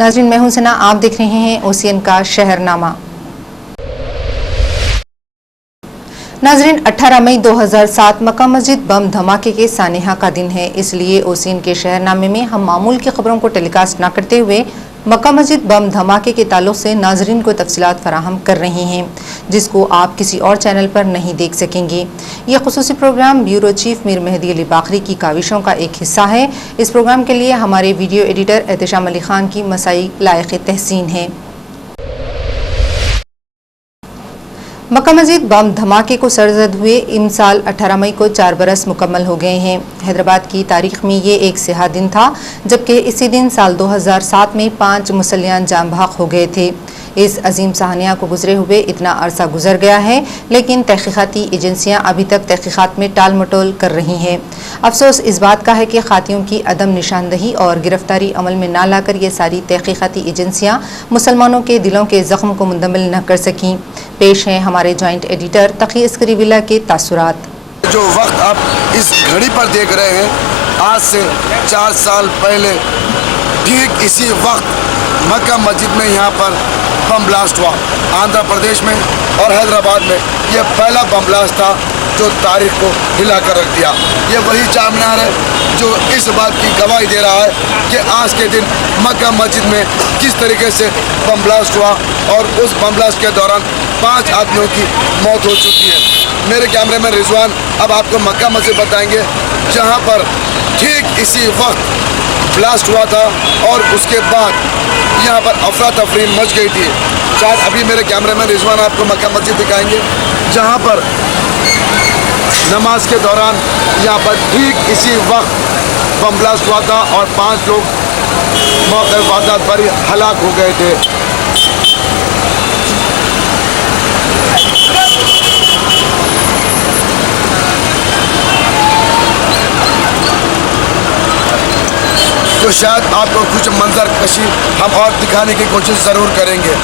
नाज़रीन, मैं हूं सना, आप देख रहे हैं OCN का शहरनामा। नाज़रीन, 18 मई 2007 मक्का मस्जिद बम धमाके के सानिहा का दिन है, इसलिए OCN के शहरनामे में हम मामूल की खबरों को टेलीकास्ट न करते हुए मक्का मस्जिद बम धमाके के ताल्लुक से नाज़रीन को तफसीलात फराहम कर रहे हैं, जिसको आप किसी और चैनल पर नहीं देख सकेंगे। यह खुसूसी programme bureau chief Mir Mehdi Ali Baqri की काविशों का एक हिस्सा है। इस प्रोग्राम के लिए हमारे वीडियो एडिटर एहतशाम अली खान की मसाई लायक तहसीन है। मक्का मस्जिद बम धमाके को सरजद हुए इमसाल 18 मई को 4 बरस मुकम्मल हो गए हैं। हैदराबाद की तारीख में ये एक स्याह दिन था, जबकि इसी दिन साल 2007 में 5 मुसल्लियान जाम बहक हो गए थे। इस अजीम साहनिया को गुजरे हुए इतना अरसा गुजर गया है, लेकिन तहकीकाती एजेंसियां अभी तक तहकीकात में टाल मटोल कर रही हैं। अफसोस इस बात का है कि खातियों की अदम निशानदही और गिरफ्तारी अमल में ना लाकर ये सारी तहकीकाती एजेंसियां मुसलमानों के दिलों के ज़ख्म को मुंदमिल न कर सकीं। पेश हैं हमारे जॉइंट एडिटर तकी अस्करीविला के तासुरात। जो वक्त आप इस घड़ी पर देख रहे हैं, आज से 4 साल पहले ठीक इसी वक्त मक्का मस्जिद में यहाँ पर बम ब्लास्ट हुआ। आंध्र प्रदेश में और हैदराबाद में ये पहला बम ब्लास्ट था जो तारीख को हिला कर रख दिया। ये वही चार मीनार है जो इस बात की गवाही दे रहा है कि आज के दिन मक्का मस्जिद में किस तरीके से बम ब्लास्ट हुआ और उस बम ब्लास्ट के दौरान 5 आदमियों की मौत हो चुकी है। मेरे कैमरेमैन रिजवान अब आपको मक्का मस्जिद बताएंगे, जहाँ पर ठीक इसी वक्त ब्लास्ट हुआ था और उसके बाद यहाँ पर अफरा तफरी मच गई थी। शायद अभी मेरे कैमरामैन रिजवान आपको मक्का मस्जिद दिखाएंगे, जहाँ पर नमाज के दौरान यहाँ पर ठीक इसी वक्त बम ब्लास्ट हुआ था और 5 लोग मौके वारदात पर हलाक हो गए थे। तो शायद आपको कुछ मंजर कशी हम और दिखाने की कोशिश ज़रूर करेंगे।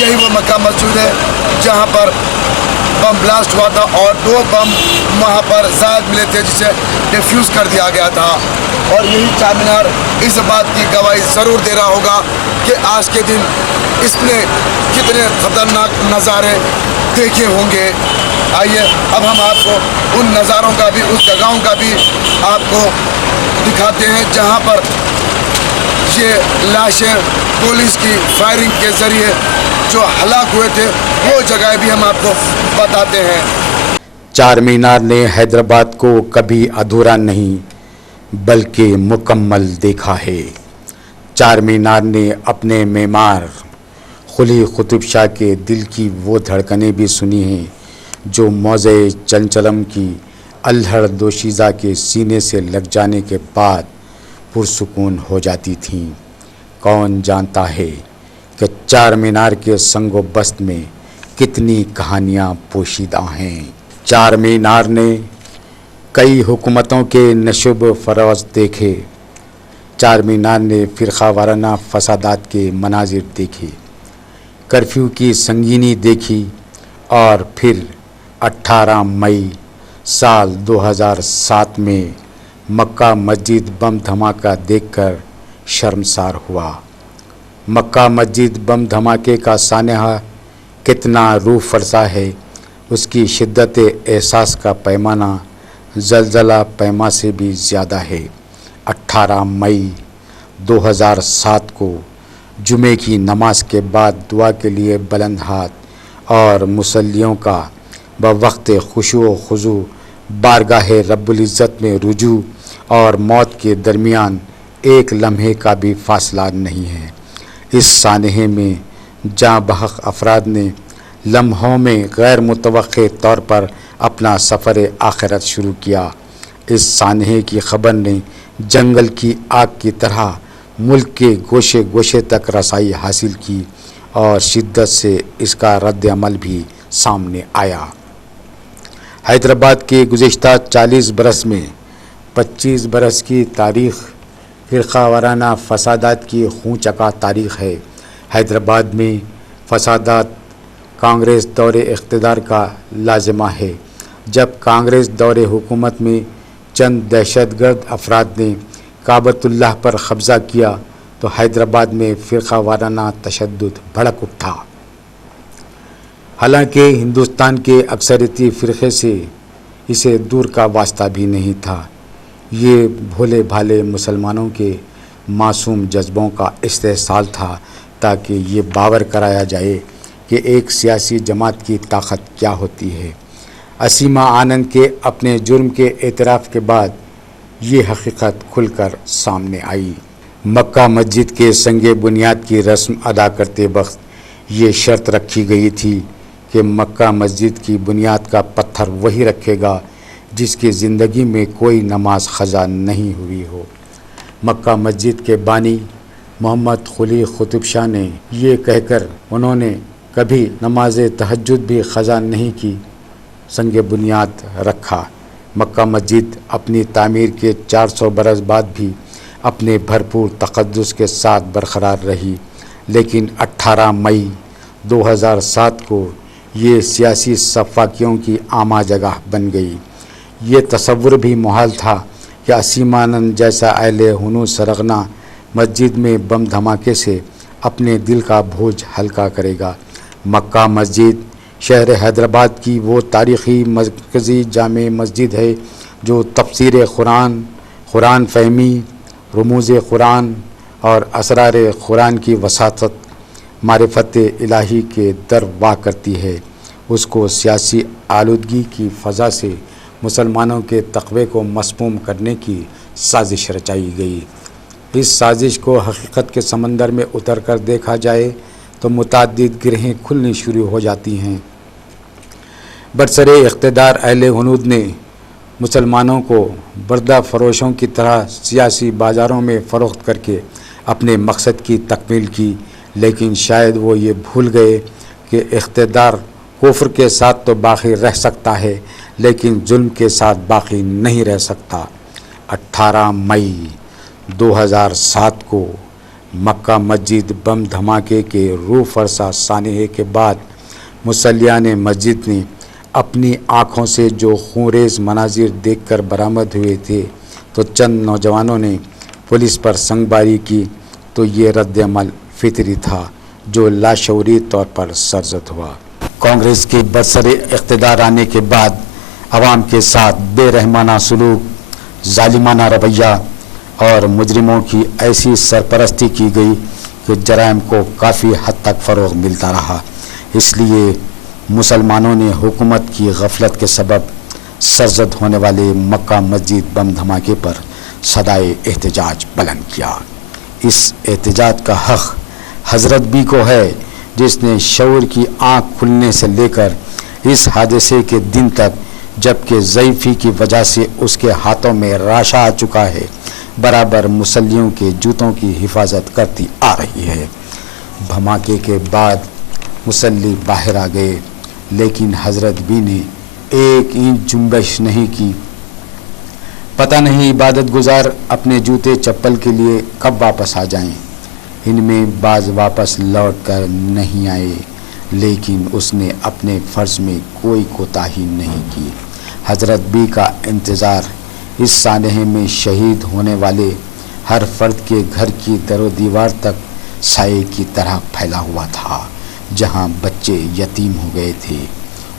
यही वो मक्का मस्जिद है जहाँ पर बम ब्लास्ट हुआ था और 2 बम वहाँ पर ज़ायद मिले थे जिसे डिफ्यूज़ कर दिया गया था। और यही चार मीनार इस बात की गवाही ज़रूर दे रहा होगा कि आज के दिन इसने कितने ख़तरनाक नज़ारे देखे होंगे। आइए अब हम आपको उन नज़ारों का भी, उस जगहों का भी आपको दिखाते हैं जहाँ पर ये लाशें पुलिस की फायरिंग के ज़रिए जो हलाक हुए थे वो जगह भी हम आपको बताते हैं। चार मीनार ने हैदराबाद को कभी अधूरा नहीं बल्कि मुकम्मल देखा है। चार मीनार ने अपने मेमार कुली कुतुब शाह के दिल की वो धड़कनें भी सुनी हैं जो मौज़े चंचलम की अल्हड़ दोशीज़ा के सीने से लग जाने के बाद पुरसुकून हो जाती थीं। कौन जानता है कि चार मीनार के संगो बस्त में कितनी कहानियाँ पोशीदा हैं। चार मीनार ने कई हुकूमतों के नशुब फरोज़ देखे। चार मीनार ने फ़िरक़ा वाराना फसादात के मनाजिर देखे, कर्फ्यू की संगीनी देखी और फिर 18 मई साल 2007 में मक्का मस्जिद बम धमाका देखकर शर्मसार हुआ। मक्का मस्जिद बम धमाके का सानहा कितना रूह फरसा है, उसकी शिद्दत एहसास का पैमाना ज़लज़ला पैमा से भी ज़्यादा है। 18 मई 2007 को जुमे की नमाज के बाद दुआ के लिए बुलंद हाथ और मुसल्लियों का बवक्त खुशू व खुजू बारगाह रब्बुल इज़्ज़त में रुजू और मौत के दरमियान एक लम्हे का भी फासला नहीं है। इस सानहे में जाँ बहक अफराद ने लम्हों में गैर मुतवक्के तौर पर अपना सफ़र आखिरत शुरू किया। इस सानहे की ख़बर ने जंगल की आग की तरह मुल्क के गोशे गोशे तक रसाई हासिल की और शिद्दत से इसका रद्द अमल भी सामने आया। हैदराबाद के गुज़िश्ता 40 बरस में 25 बरस की तारीख़ फ़िरक़ा वाराना फसादात की खून चका तारीख़ है। हैदराबाद में फसादात कांग्रेस दौरे इक़्तिदार का लाज़िमा है। जब कांग्रेस दौरे हुकूमत में चंद दहशतगर्द अफराद ने काबतुल्लाह पर कब्ज़ा किया तो हैदराबाद में फ़िरक़ा वाराना तशद्दुद भड़क उठा। हालांकि हिंदुस्तान के अक्सरियती फ़िरक़े से इसे दूर का वास्ता भी नहीं था। ये भोले भाले मुसलमानों के मासूम जज्बों का इस्तेहसाल था ताकि ये बावर कराया जाए कि एक सियासी जमात की ताकत क्या होती है। असीमा आनंद के अपने जुर्म के एतराफ़ के बाद ये हकीकत खुलकर सामने आई। मक्का मस्जिद के संगे बुनियाद की रस्म अदा करते वक्त ये शर्त रखी गई थी कि मक्का मस्जिद की बुनियाद का पत्थर वही रखेगा जिसकी ज़िंदगी में कोई नमाज ख़ज़ा नहीं हुई हो। मक्का मस्जिद के बानी मोहम्मद कुली कुतुब शाह ने ये कहकर उन्होंने कभी नमाज तहज्जुद भी ख़ज़ा नहीं की, संगे बुनियाद रखा। मक्का मस्जिद अपनी तामीर के 400 बरस बाद भी अपने भरपूर तक़द्दुस के साथ बरक़रार रही, लेकिन 18 मई 2007 को ये सियासी सफ़ाकियों की आमा जगह बन गई। ये तसव्वुर भी मुहाल था कि असीमानंद जैसा अहले हुनूर सरगना मस्जिद में बम धमाके से अपने दिल का बोझ हल्का करेगा। मक्का मस्जिद शहर हैदराबाद की वो तारीख़ी मरकज़ी जामे मस्जिद है जो तफसीर कुरान, कुरान फ़हमी, रमूज़ कुरान और असरार कुरान की वसातत मारिफत इलाही के दर वाह करती है। उसको सियासी आलूदगी की फ़ज़ा से मुसलमानों के तक़वे को मस्मूम करने की साजिश रचाई गई। इस साजिश को हकीकत के समंदर में उतर कर देखा जाए तो मुतअद्दिद गिरहें खुलनी शुरू हो जाती हैं। बरसरे इक़्तिदार अहले हुनूद ने मुसलमानों को बर्दा फ़रोशों की तरह सियासी बाज़ारों में फ़रोख्त करके अपने मकसद की तकमील की, लेकिन शायद वो ये भूल गए कि इक़्तिदार कुफ्र के साथ तो बाकी रह सकता है लेकिन जुल्म के साथ बाकी नहीं रह सकता। 18 मई 2007 को मक्का मस्जिद बम धमाके के रूह फरसा सानहे के बाद मुसल्लियान मस्जिद ने अपनी आँखों से जो खूंरेज़ मनाजिर देखकर बरामद हुए थे तो चंद नौजवानों ने पुलिस पर संगबारी की, तो ये रद्द-ए-अमल फितरी था जो लाशऊरी तौर पर सरजद हुआ। कांग्रेस के बरसरे इक़्तिदार आने के बाद अवाम के साथ बेरहमाना सलूक, जालिमाना रवैया और मुजरिमों की ऐसी सरपरस्ती की गई कि जराइम को काफ़ी हद तक फ़रोग़ मिलता रहा। इसलिए मुसलमानों ने हुकूमत की गफलत के सबब सरजद होने वाले मक्का मस्जिद बम धमाके पर सदाए एहतजाज बुलंद किया। इस एहतजाज का हक़ हज़रत बी को है जिसने शऊर की आँख खुलने से लेकर इस हादसे के दिन तक, जबकि ज़ईफ़ी की वजह से उसके हाथों में राशा आ चुका है, बराबर मुसल्लियों के जूतों की हिफाजत करती आ रही है। धमाके के बाद मुसल्ली बाहर आ गए, लेकिन हज़रत बी ने एक इंच जुम्बिश नहीं की। पता नहीं इबादत गुजार अपने जूते चप्पल के लिए कब वापस आ जाएं। इनमें बाज़ वापस लौट कर नहीं आए, लेकिन उसने अपने फ़र्ज़ में कोई कोताही नहीं की। हज़रत बी का इंतज़ार इस सानहे में शहीद होने वाले हर फर्द के घर की दरो दीवार तक साए की तरह फैला हुआ था। जहाँ बच्चे यतीम हो गए थे,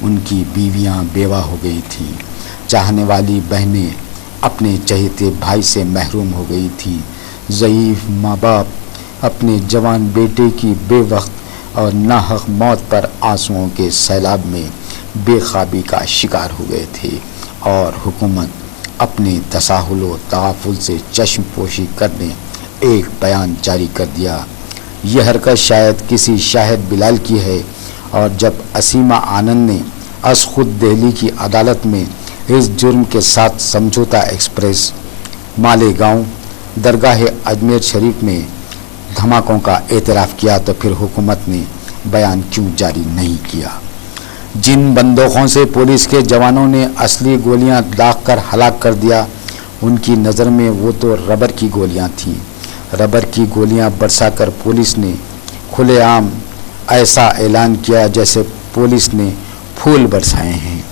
उनकी बीवियाँ बेवा हो गई थीं, चाहने वाली बहनें अपने चहेते भाई से महरूम हो गई थी, ज़ईफ़ माँ बाप अपने जवान बेटे की बेवक्त और नाहक मौत पर आंसुओं के सैलाब में बेख़ाबी का शिकार हो गए थे, और हुकूमत अपने तसाहुल व तगाफुल से चश्म पोशी करने एक बयान जारी कर दिया। यह हरकत शायद किसी शाहिद बिलाल की है, और जब असीमा आनंद ने अस खुद दिल्ली की अदालत में इस जुर्म के साथ समझौता एक्सप्रेस मालेगांव दरगाह अजमेर शरीफ में धमाकों का एतराफ़ किया, तो फिर हुकूमत ने बयान क्यों जारी नहीं किया? जिन बंदूकों से पुलिस के जवानों ने असली गोलियां दाग कर हलाक कर दिया, उनकी नज़र में वो तो रबर की गोलियां थीं। रबर की गोलियां बरसाकर पुलिस ने खुलेआम ऐसा ऐलान किया जैसे पुलिस ने फूल बरसाए हैं।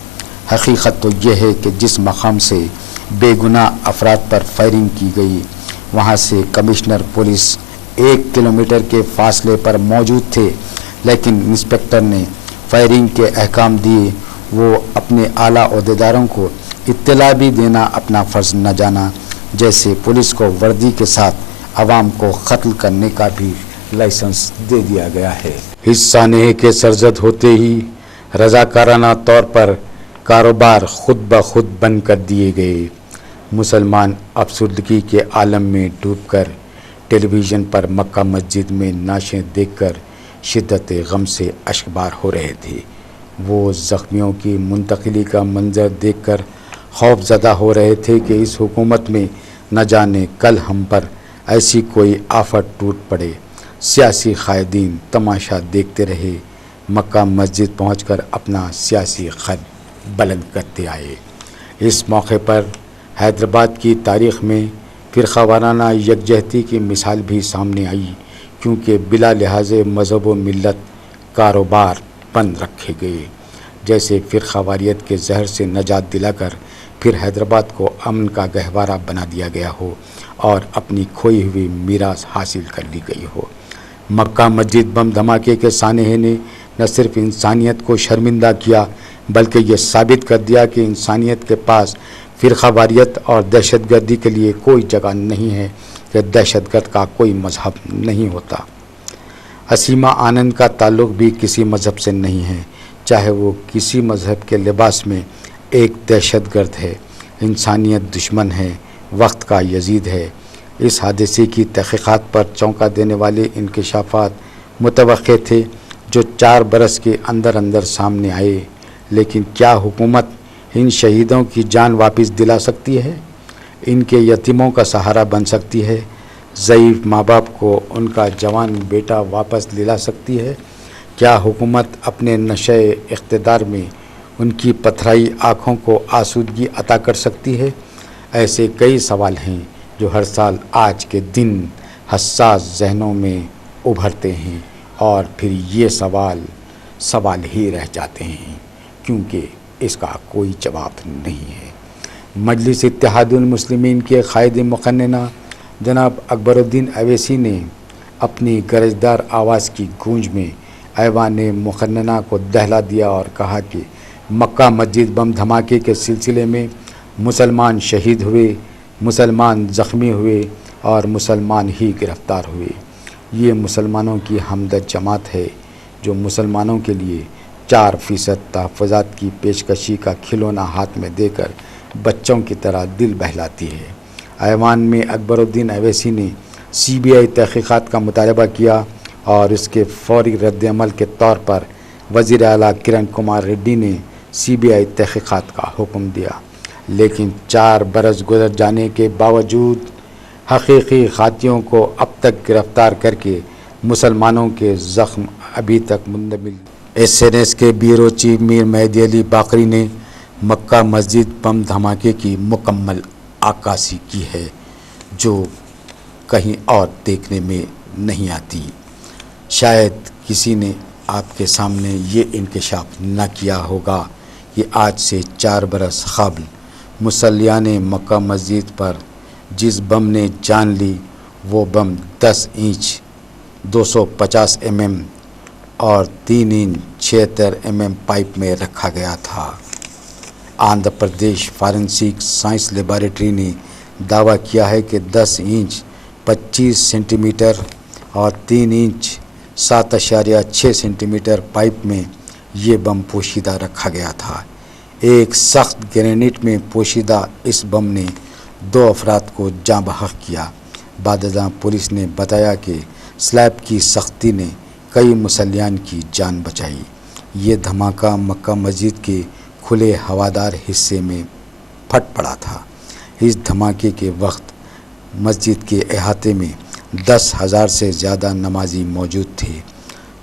हकीकत तो यह है कि जिस मकाम से बेगुनाह अफराद पर फायरिंग की गई, वहाँ से कमिश्नर पुलिस 1 किलोमीटर के फासले पर मौजूद थे, लेकिन इंस्पेक्टर ने फायरिंग के अहकाम दिए। वो अपने आला ओहदेदारों को इत्तला भी देना अपना फ़र्ज़ न जाना, जैसे पुलिस को वर्दी के साथ आवाम को कत्ल करने का भी लाइसेंस दे दिया गया है। इस सानहे के सरजद होते ही रज़ाकाराना तौर पर कारोबार खुद ब खुद बंद कर दिए गए। मुसलमान अफसरदगी के आलम में डूबकर टेलीविज़न पर मक्का मस्जिद में नाशें देखकर शिद्दत गम से अश्कबार हो रहे थे। वो ज़ख्मियों की मुंतकिली का मंजर देखकर खौफज़दा हो रहे थे कि इस हुकूमत में न जाने कल हम पर ऐसी कोई आफत टूट पड़े। सियासी कायदीन तमाशा देखते रहे, मक्का मस्जिद पहुंचकर अपना सियासी खत बुलंद करते आए। इस मौके पर हैदराबाद की तारीख़ में फ़िरक़ावाराना यकजहती की मिसाल भी सामने आई, क्योंकि बिला लिहाज मज़हब व मिल्लत कारोबार बंद रखे गए। जैसे फ़िरक़ावारियत के जहर से नजात दिलाकर फिर हैदराबाद को अमन का गहवारा बना दिया गया हो और अपनी खोई हुई मीरास हासिल कर ली गई हो। मक्का मस्जिद बम धमाके के सानहे ने न सिर्फ इंसानियत को शर्मिंदा किया, बल्कि ये साबित कर दिया कि इंसानियत के पास फ़िरक़ावारियत और दहशतगर्दी के लिए कोई जगह नहीं है, कि दहशतगर्द का कोई मज़हब नहीं होता। असीमा आनंद का ताल्लुक़ भी किसी मज़हब से नहीं है, चाहे वो किसी मज़हब के लिबास में एक दहशतगर्द है, इंसानियत दुश्मन है, वक्त का यजीद है। इस हादसे की तहक़ीक़ात पर चौंका देने वाले इंकशाफात मुतवक्के थे, जो 4 बरस के अंदर अंदर सामने आए। लेकिन क्या हुकूमत इन शहीदों की जान वापस दिला सकती है? इनके यतीमों का सहारा बन सकती है? ज़ईफ़ माँ बाप को उनका जवान बेटा वापस दिला सकती है? क्या हुकूमत अपने नशे इक़्तिदार में उनकी पथराई आँखों को आसूदगी अता कर सकती है? ऐसे कई सवाल हैं जो हर साल आज के दिन हसास जहनों में उभरते हैं, और फिर ये सवाल ही रह जाते हैं, क्योंकि इसका कोई जवाब नहीं है। मजलिस इत्तेहादुल मुस्लिमीन के कायद मुक़न्नना जनाब अकबरुद्दीन अवैसी ने अपनी गरजदार आवाज़ की गूंज में ऐवान मुक़न्नना को दहला दिया और कहा कि मक्का मस्जिद बम धमाके के सिलसिले में मुसलमान शहीद हुए, मुसलमान ज़ख्मी हुए और मुसलमान ही गिरफ़्तार हुए। ये मुसलमानों की हमदर्द जमात है, जो मुसलमानों के लिए 4% तहफ़्फ़ुज़ात की पेशकशी का खिलौना हाथ में देकर बच्चों की तरह दिल बहलाती है। ऐवान में अकबरुद्दीन अवैसी ने CBI तहक़ीक़ात का मुतालबा किया और इसके फ़ौरी रद्द-ए-अमल के तौर पर वज़ीर आला किरण कुमार रेड्डी ने CBI तहक़ीक़ात का हुक्म दिया। लेकिन 4 बरस गुजर जाने के बावजूद हकीकी खातियों को अब तक गिरफ़्तार करके मुसलमानों के ज़ख्म अभी तक मुंदमिल। SNS के ब्यूरो चीफ मीर मेहदी अली बाकरी ने मक्का मस्जिद बम धमाके की मुकम्मल आक्कासी की है, जो कहीं और देखने में नहीं आती। शायद किसी ने आपके सामने ये इंकशाफ न किया होगा कि आज से 4 बरस क़ब्ल मुसल्लियान मक्का मस्जिद पर जिस बम ने जान ली, वो बम 10 इंच 250 mm और 3 इंच 76 mm पाइप में रखा गया था। Andhra Pradesh forensic science laboratory ने दावा किया है कि 10 इंच 25 सेंटीमीटर और 3 इंच 7.6 सेंटीमीटर पाइप में ये बम पोशीदा रखा गया था। एक सख्त ग्रेनेड में पोशीदा इस बम ने 2 अफराद को जाँ बहक किया। बादशाह पुलिस ने बताया कि स्लैब की सख्ती ने कई मुसल्लियान की जान बचाई। ये धमाका मक्का मस्जिद के खुले हवादार हिस्से में फट पड़ा था। इस धमाके के वक्त मस्जिद के अहाते में 10,000 से ज़्यादा नमाजी मौजूद थे।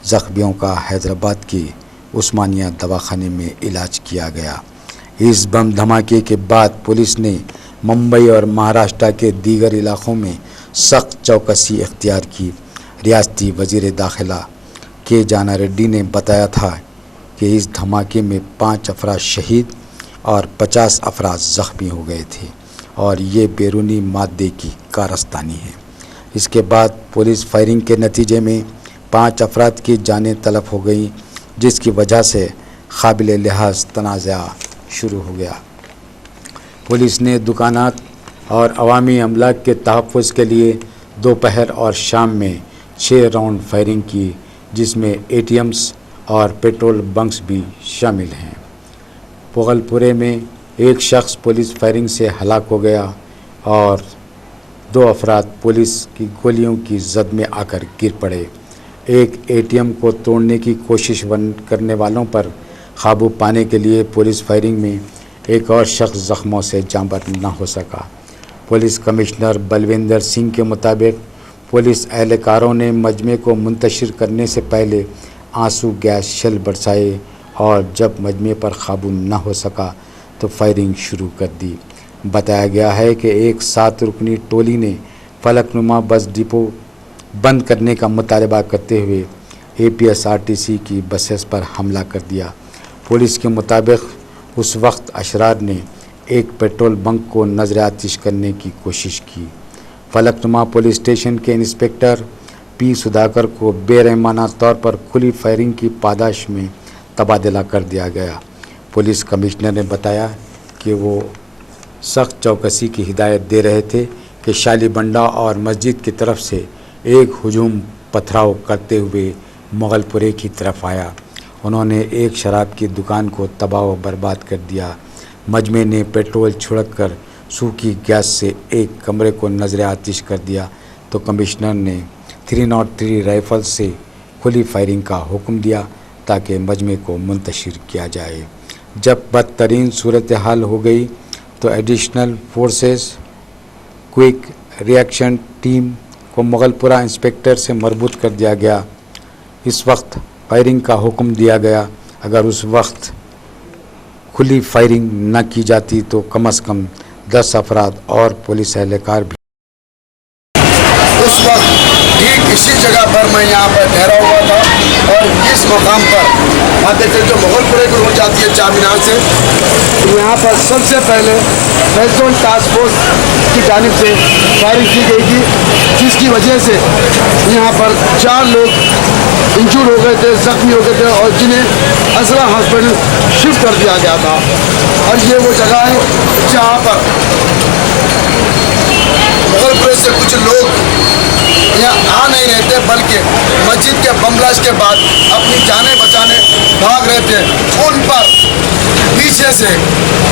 ज़ख्मियों का हैदराबाद के उस्मानिया दवाखाने में इलाज किया गया। इस बम धमाके के बाद पुलिस ने मुंबई और महाराष्ट्र के दीगर इलाक़ों में सख्त चौकसी इख्तियार की। रियासती वज़ीर दाखिला के जाना रेड्डी ने बताया था कि इस धमाके में 5 अफराद शहीद और 50 अफराद ज़ख्मी हो गए थे और ये बैरूनी मादे की कारस्तानी है। اس کے بعد پولیس فائرنگ کے نتیجے میں 5 افراد کی جانیں تلف ہو گئیں، جس کی وجہ سے قابل لحاظ تنازع شروع ہو گیا۔ پولیس نے دکانات اور عوامی املاک کے تحفظ کے لیے دوپہر اور شام میں 6 راؤنڈ فائرنگ کی، جس میں ATMs اور پیٹرول بنکس بھی شامل ہیں۔ پغل پورے میں ایک شخص پولیس فائرنگ سے ہلاک ہو گیا اور 2 افراد پولیس کی گولیوں کی زد میں آ کر گر پڑے۔ ایک ATM کو توڑنے کی کوشش کرنے والوں پر قابو پانے کے لیے پولیس فائرنگ میں ایک اور شخص زخموں سے جاں بحق نہ ہو سکا۔ پولیس کمشنر بلوندر سنگھ کے مطابق پولیس اہلکاروں نے مجمع کو منتشر کرنے سے پہلے آنسو گیس شیل برسائے اور جب مجمع پر قابو نہ ہو سکا تو فائرنگ شروع کر دی۔ بتایا گیا ہے کہ ایک 7 رکنی ٹولی نے فلک نما بس ڈپو بند کرنے کا مطالبہ کرتے ہوئے APSRTC کی بسز پر حملہ کر دیا۔ پولیس کے مطابق اس وقت اشرار نے ایک پیٹرول بنک کو نظر آتش کرنے کی کوشش کی۔ فلک نما پولیس اسٹیشن کے انسپکٹر P سدھاکر کو بے رحمانہ طور پر کھلی فائرنگ کی پاداش میں تبادلہ کر دیا گیا۔ پولیس کمشنر نے بتایا کہ وہ سخت چوکسی کی ہدایت دے رہے تھے کہ شالی بنڈا اور مسجد کی طرف سے ایک ہجوم پتھراؤ کرتے ہوئے مغل پورے کی طرف آیا۔ انہوں نے ایک شراب کی دکان کو تباہ و برباد کر دیا۔ مجمع نے پیٹرول چھڑک کر سوکھی گیس سے ایک کمرے کو نظر آتش کر دیا تو کمشنر نے 303 رائفل سے کھلی فائرنگ کا حکم دیا تاکہ مجمع کو منتشر کیا جائے۔ جب بدترین صورتحال ہو گئی تو additional forces quick reaction team کو مغل پورہ انسپیکٹر سے مربوط کر دیا گیا۔ اس وقت فائرنگ کا حکم دیا گیا۔ اگر اس وقت کھلی فائرنگ نہ کی جاتی تو کم از کم 10 افراد اور پولیس اہلکار بھی۔ اس وقت ٹھیک اسی جگہ پر میں یہاں پر ٹھہرا ہوا تھا اور اس مقام پر آپ دیکھتے جو مغل پورے کو روڈ جاتی ہے چار مینار سے، یہاں پر سب سے پہلے پیٹرول ٹاسک فورس کی جانب سے فائرنگ کی گئی تھی، جس کی وجہ سے یہاں پر 4 لوگ انجور ہو گئے تھے، زخمی ہو گئے تھے اور جنہیں اسرا ہاسپٹل شفٹ کر دیا گیا تھا۔ اور یہ وہ جگہ ہے جہاں پر مغل پورے سے کچھ لوگ یہاں آ نہیں رہتے بلکہ مسجد کے بم بلاسٹ کے بعد اپنی جانیں بچانے بھاگ رہے تھے، ان پر پیچھے سے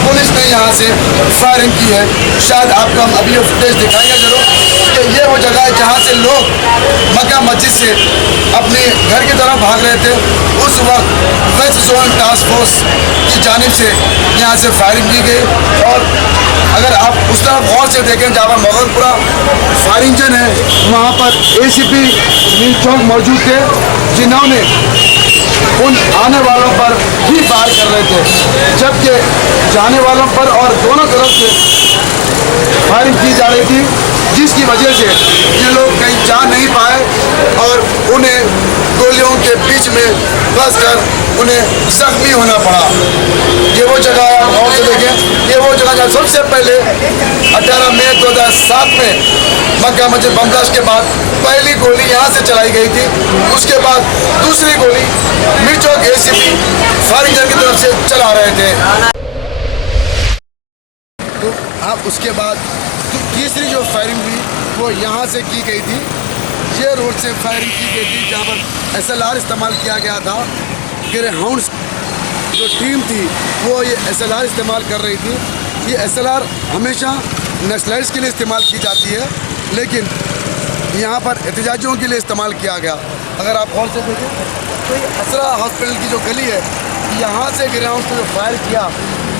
پولیس نے یہاں سے فائرنگ کی ہے۔ شاید آپ کو ہم ابھی فوٹیج دکھائیں گے ضرور کہ یہ وہ جگہ ہے جہاں سے لوگ مکہ مسجد سے اپنے گھر کی طرف بھاگ رہے تھے۔ اس وقت ویسٹ زون ٹاسک فورس کی جانب سے یہاں سے فائرنگ کی گئی اور اگر آپ اس طرف غور سے دیکھیں جہاں پر مغل پورہ فائر انجن ہے وہاں پر ACP نیل چوک موجود تھے، جنہوں نے ان آنے والوں پر بھی فائر کر رہے تھے، جبکہ جانے والوں پر اور دونوں طرف سے فائرنگ کی جا رہی تھی، جس کی وجہ سے یہ لوگ کہیں جا نہیں پائے اور انہیں گولیوں کے بیچ میں پھنس کر انہیں زخمی ہونا پڑا۔ یہ وہ جگہ ہے، غور سے دیکھیں، یہ وہ جگہ جہاں سب سے پہلے 18 مئی 2007 میں مکہ مسجد بم بلاسٹ کے بعد پہلی گولی یہاں سے چلائی گئی تھی، اس کے بعد دوسری گولی میر چوک ACP فائر انجن کی طرف سے چلا رہے تھے۔ تو اب اس کے بعد تیسری جو فائرنگ ہوئی وہ یہاں سے کی گئی تھی، یہ روڈ سے فائرنگ کی گئی تھی جہاں پر SLR استعمال کیا گیا تھا۔ گرے ہاؤنڈس جو ٹیم تھی وہ یہ SLR استعمال کر رہی تھی۔ یہ SLR ہمیشہ نیشنلائٹس کے لیے استعمال کی جاتی ہے، لیکن یہاں پر احتجاجیوں کے لیے استعمال کیا گیا۔ اگر آپ غور سے دیکھیں تو یہ اسرا ہاسپٹل کی جو گلی ہے، یہاں سے گرے ہاؤنڈس نے جو فائر کیا،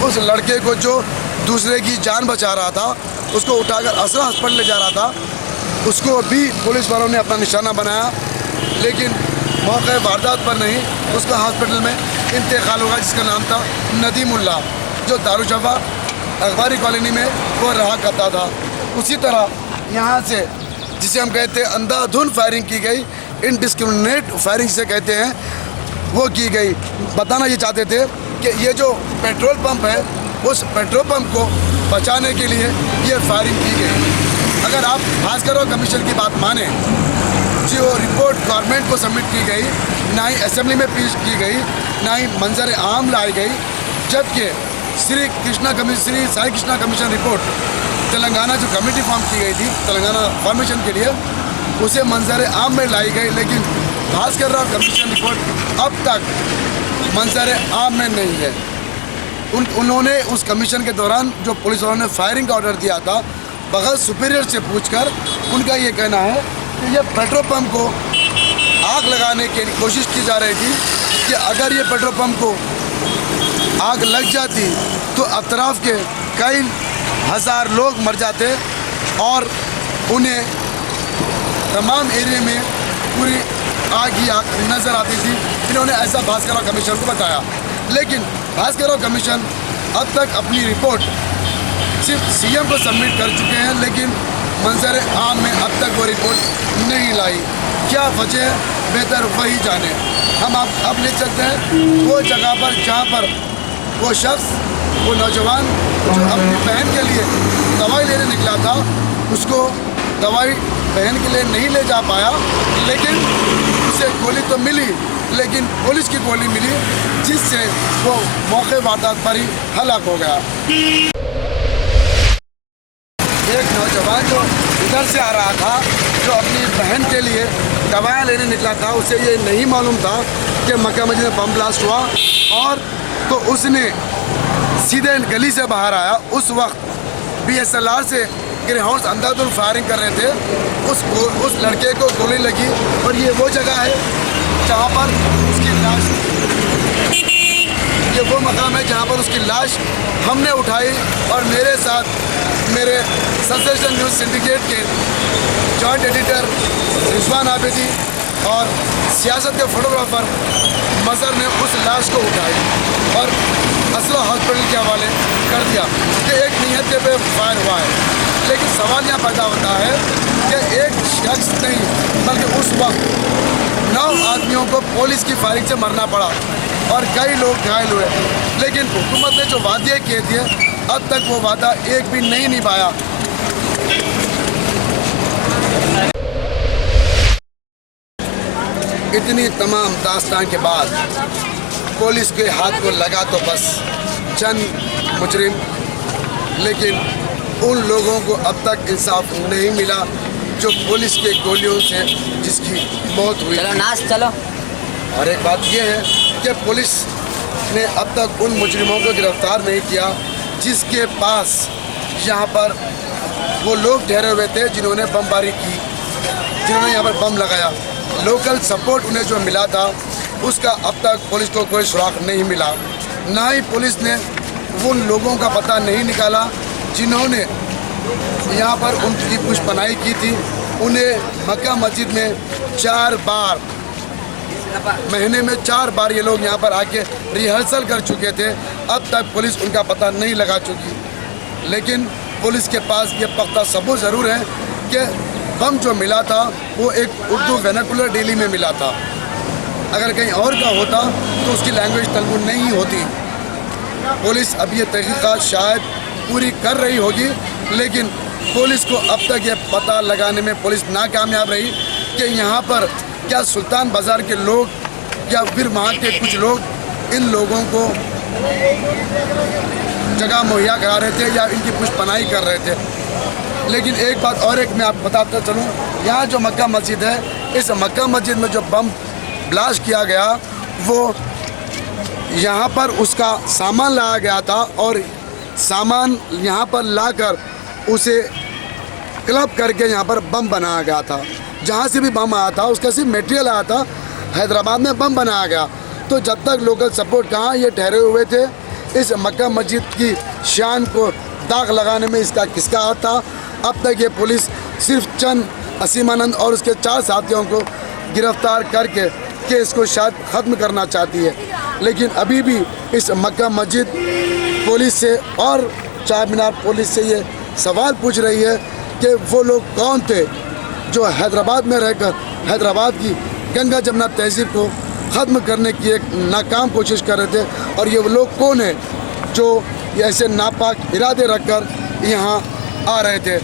اس لڑکے کو جو دوسرے کی جان بچا رہا تھا، اس کو اٹھا کر اسرا ہاسپٹل لے جا رہا تھا، اس کو بھی پولیس والوں نے اپنا نشانہ بنایا، لیکن موقع واردات پر نہیں، اس کا ہاسپٹل میں انتقال ہوگا، جس کا نام تھا ندیم اللہ، جو دارالشفا اخباری کالونی میں وہ رہا کرتا تھا۔ اسی طرح یہاں سے جسے ہم کہتے ہیں اندھا دھند فائرنگ کی گئی، انڈسکرمنیٹ فائرنگ سے کہتے ہیں، وہ کی گئی۔ بتانا یہ چاہتے تھے کہ یہ جو پیٹرول پمپ ہے، اس پیٹرول پمپ کو بچانے کے لیے یہ فائرنگ کی گئی۔ अगर आप भास्कर कमीशन की बात माने, जो रिपोर्ट गवर्नमेंट को सबमिट की गई, ना ही असेंबली में पेश की गई, ना ही मंजर आम लाई गई, जबकि श्री साई कृष्णा कमीशन रिपोर्ट तेलंगाना जो कमेटी फॉर्म की गई थी तेलंगाना फॉर्मेशन के लिए, उसे मंजर आम में लाई गई, लेकिन भास्कर राव कमीशन रिपोर्ट अब तक मंजर आम में नहीं है। उन्होंने उस कमीशन के दौरान जो पुलिस वालों ने फायरिंग का ऑर्डर दिया था, बगैर सुपीरियर से पूछकर उनका ये कहना है कि ये पेट्रोल पंप को आग लगाने की कोशिश की जा रही थी कि अगर ये पेट्रोल पंप को आग लग जाती तो अतराफ के कई हज़ार लोग मर जाते और उन्हें तमाम एरिया में पूरी आग ही आग नज़र आती थी। इन्होंने ऐसा भास्कर राव कमीशन को बताया, लेकिन भास्कर राव कमीशन अब तक अपनी रिपोर्ट सिर्फ सीएम को सबमिट कर चुके हैं, लेकिन मंजर आम में अब तक वो रिपोर्ट नहीं लाई। क्या वजह बेहतर वही जाने। हम अब ले सकते हैं वो जगह पर जहाँ पर वो शख्स, वो नौजवान जो अपनी बहन के लिए दवाई लेने निकला था, उसको दवाई बहन के लिए नहीं ले जा पाया, लेकिन उसे गोली तो मिली, लेकिन पुलिस की गोली मिली, जिससे वो मौके वारदात पर ही हलाक हो गया। एक नौजवान जो इधर से आ रहा था, जो अपनी बहन के लिए दवाएं लेने निकला था, उसे ये नहीं मालूम था कि मक्का मस्जिद में बम ब्लास्ट हुआ, और तो उसने सीधे गली से बाहर आया। उस वक्त BSLR से ग्रेहाउंड्स अंधाधुंध फायरिंग कर रहे थे। उस लड़के को गोली लगी, और ये वो जगह है जहाँ पर उसकी लाश, ये वो मकाम है जहाँ पर उसकी लाश हमने उठाई, और मेरे साथ मेरे सेंसेशन न्यूज़ सिंडिकेट के जॉइंट एडिटर रिजवान आबिदी और सियासत के फोटोग्राफर मज़हर ने उस लाश को उठाई और असला हॉस्पिटल के हवाले कर दिया कि एक नियत पे फायर हुआ है। लेकिन सवाल यहाँ पैदा होता है कि एक शख्स नहीं, बल्कि उस वक्त 9 आदमियों को पुलिस की फायरिंग से मरना पड़ा और कई लोग घायल हुए, लेकिन हुकूमत ने जो वादे किए थे, अब तक वो वादा एक भी नहीं निभाया। इतनी तमाम दास्तान के बाद पुलिस के हाथ को लगा तो बस चंद मुजरिम, लेकिन उन लोगों को अब तक इंसाफ नहीं मिला जो पुलिस के गोलियों से जिसकी मौत हुई। चलो। और एक बात यह है कि पुलिस ने अब तक उन मुजरिमों को गिरफ्तार नहीं किया जिसके पास यहाँ पर वो लोग ठहरे हुए थे जिन्होंने बमबारी की, जिन्होंने यहाँ पर बम लगाया। लोकल सपोर्ट उन्हें जो मिला था उसका अब तक पुलिस को कोई सुराग नहीं मिला। ना ही पुलिस ने उन लोगों का पता नहीं निकाला जिन्होंने यहाँ पर उनकी पुष्पनाई की थी। उन्हें मक्का मस्जिद में 4 बार, महीने में 4 बार ये लोग यहाँ पर आके रिहर्सल कर चुके थे। अब तक पुलिस उनका पता नहीं लगा चुकी, लेकिन पुलिस के पास ये पक्का सबूत ज़रूर है कि बम जो मिला था वो एक उर्दू वर्नाकुलर डेली में मिला था। अगर कहीं और का होता तो उसकी लैंग्वेज तेलुगु नहीं होती। पुलिस अब ये तहकीकात शायद पूरी कर रही होगी, लेकिन पुलिस को अब तक ये पता लगाने में पुलिस नाकामयाब रही कि यहाँ पर क्या सुल्तान बाज़ार के लोग या फिर वहाँ के कुछ लोग इन लोगों को जगह मुहैया करा रहे थे या इनकी पुष्पनाई कर रहे थे। लेकिन एक बात और एक मैं आपको बताता चलूँ, यहाँ जो मक्का मस्जिद है, इस मक्का मस्जिद में जो बम ब्लास्ट किया गया वो यहाँ पर उसका सामान लाया गया था और सामान यहाँ पर लाकर उसे क्लब करके यहाँ पर बम बनाया गया था। जहाँ से भी बम आया था उसका सिर्फ मटेरियल आया था, हैदराबाद में बम बनाया गया। तो जब तक लोकल सपोर्ट कहाँ ये ठहरे हुए थे, इस मक्का मस्जिद की शान को दाग लगाने में इसका किसका हाथ था। अब तक ये पुलिस सिर्फ चंद असीमानंद और उसके 4 साथियों को गिरफ्तार करके केस को शायद ख़त्म करना चाहती है, लेकिन अभी भी इस मक्का मस्जिद पुलिस से और चार मीनार पुलिस से ये सवाल पूछ रही है कि वो लोग कौन थे जो हैदराबाद में रहकर हैदराबाद की गंगा जमुना तहजीब को ख़त्म करने की एक नाकाम कोशिश कर रहे थे, और ये वो लोग कौन हैं जो ऐसे नापाक इरादे रखकर यहाँ आ रहे थे।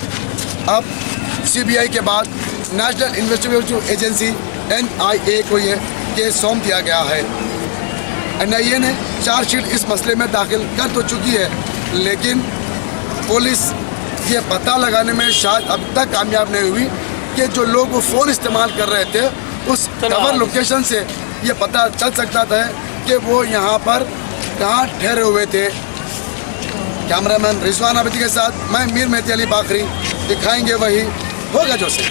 अब CBI کے بعد نیشنل انویسٹیگیشن ایجنسی NIA کو یہ کیس سونپ دیا گیا ہے. NIA نے چارج شیٹ اس مسئلے میں داخل کر تو چکی ہے، لیکن پولیس یہ پتہ لگانے میں شاید اب تک کامیاب نہیں ہوئی کہ جو لوگ وہ فون استعمال کر رہے تھے اس کور لوکیشن سے یہ پتہ چل سکتا تھا کہ وہ یہاں پر کہاں ٹھہرے ہوئے تھے. کیمرہ مین رضوان عابدی کے ساتھ میں میر مہدی علی باقری، دکھائیں گے وہی ہوگا جو سے.